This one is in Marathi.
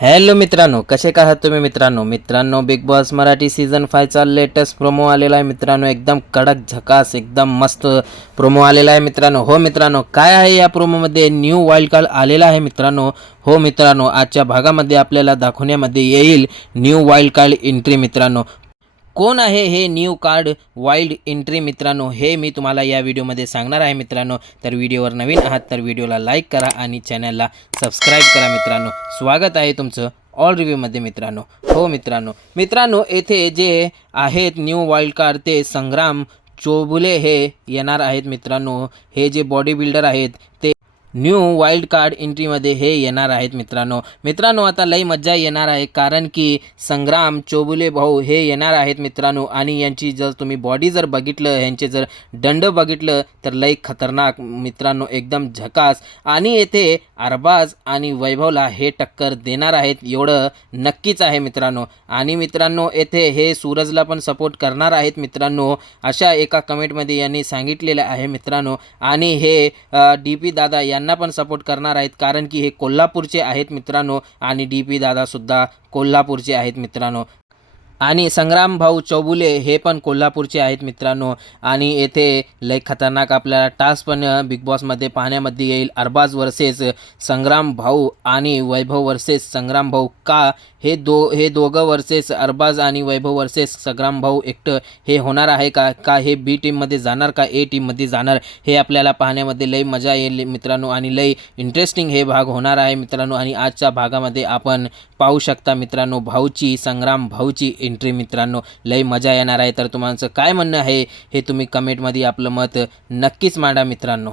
हॅलो मित्रांनो, कसे का आहात तुम्ही मित्रांनो बिग बॉस मराठी सीझन 5 चा लेटेस्ट प्रोमो आलेला आहे मित्रांनो. एकदम कडक झकास एकदम मस्त प्रोमो आलेला आहे मित्रांनो. हो मित्रांनो, काय आहे या प्रोमोमध्ये न्यू वाईल्ड कार्ड आलेला आहे मित्रांनो. हो मित्रांनो, आजच्या भागामध्ये आपल्याला दाखवण्यामध्ये येईल न्यू वाईल्ड कार्ड एंट्री मित्रांनो. कोण आहे हे न्यू कार्ड वाईल्ड एंट्री मित्रांनो, हे मी तुम्हाला या व्हिडिओमध्ये सांगणार आहे मित्रांनो. तर व्हिडिओवर नवीन आहात तर व्हिडिओला लाईक करा आणि चॅनलला सबस्क्राईब करा मित्रांनो. स्वागत आहे तुमचं ऑल रिव्ह्यूमध्ये मित्रांनो. हो मित्रांनो येथे जे आहेत न्यू वाईल्ड कार्ड ते संग्राम चोबुले हे येणार आहेत मित्रांनो. हे जे बॉडी बिल्डर आहेत ते न्यू वाईल्ड कार्ड एंट्रीमध्ये हे येणार आहेत मित्रांनो आता लई मज्जा येणार आहे, कारण की संग्राम चोबुले भाऊ हे येणार आहेत मित्रांनो. आणि यांची जर तुम्ही बॉडी जर बघितलं, यांचे जर दंड बघितलं तर लई खतरनाक मित्रांनो, एकदम झकास. आणि येथे अरबाज आणि वैभवला हे टक्कर देणार आहेत एवढं नक्कीच आहे मित्रांनो. आणि मित्रांनो येथे हे सूरजला पण सपोर्ट करणार आहेत मित्रांनो, अशा एका कमेंटमध्ये यांनी सांगितलेलं आहे मित्रांनो. आणि हे DP दादा यांना पण सपोर्ट करणार आहेत, कारण की हे कोल्हापूरचे आहेत मित्रांनो. आणि DP दादासुद्धा कोल्हापूरचे आहेत मित्रांनो. आणि संग्राम भाऊ चौबुले हे पण कोल्हापूरचे आहेत मित्रांनो. आणि येथे लय खतरनाक आपल्याला टास्क पण बिग बॉसमध्ये पाहण्यामध्ये येईल. अरबाज वर्सेस संग्राम भाऊ आणि वैभव वर्सेस संग्राम भाऊ. का हे दोघं वर्सेस अरबाज आणि वैभव वर्सेस संग्राम भाऊ एकटं हे होणार आहे का हे बी टीममध्ये जाणार का ए टीममध्ये जाणार, हे आपल्याला पाहण्यामध्ये लई मजा येईल मित्रांनो. आणि लई इंटरेस्टिंग हे भाग होणार आहे मित्रांनो. आणि आजच्या भागामध्ये आपण पाहू शकता मित्रांनो संग्राम भाऊची एंट्री मित्रांनो. लई मजा येणार आहे. तर तुमचं काय म्हणणं आहे हे तुम्ही कमेंटमध्ये आपलं मत नक्कीच मांडा मित्रांनो.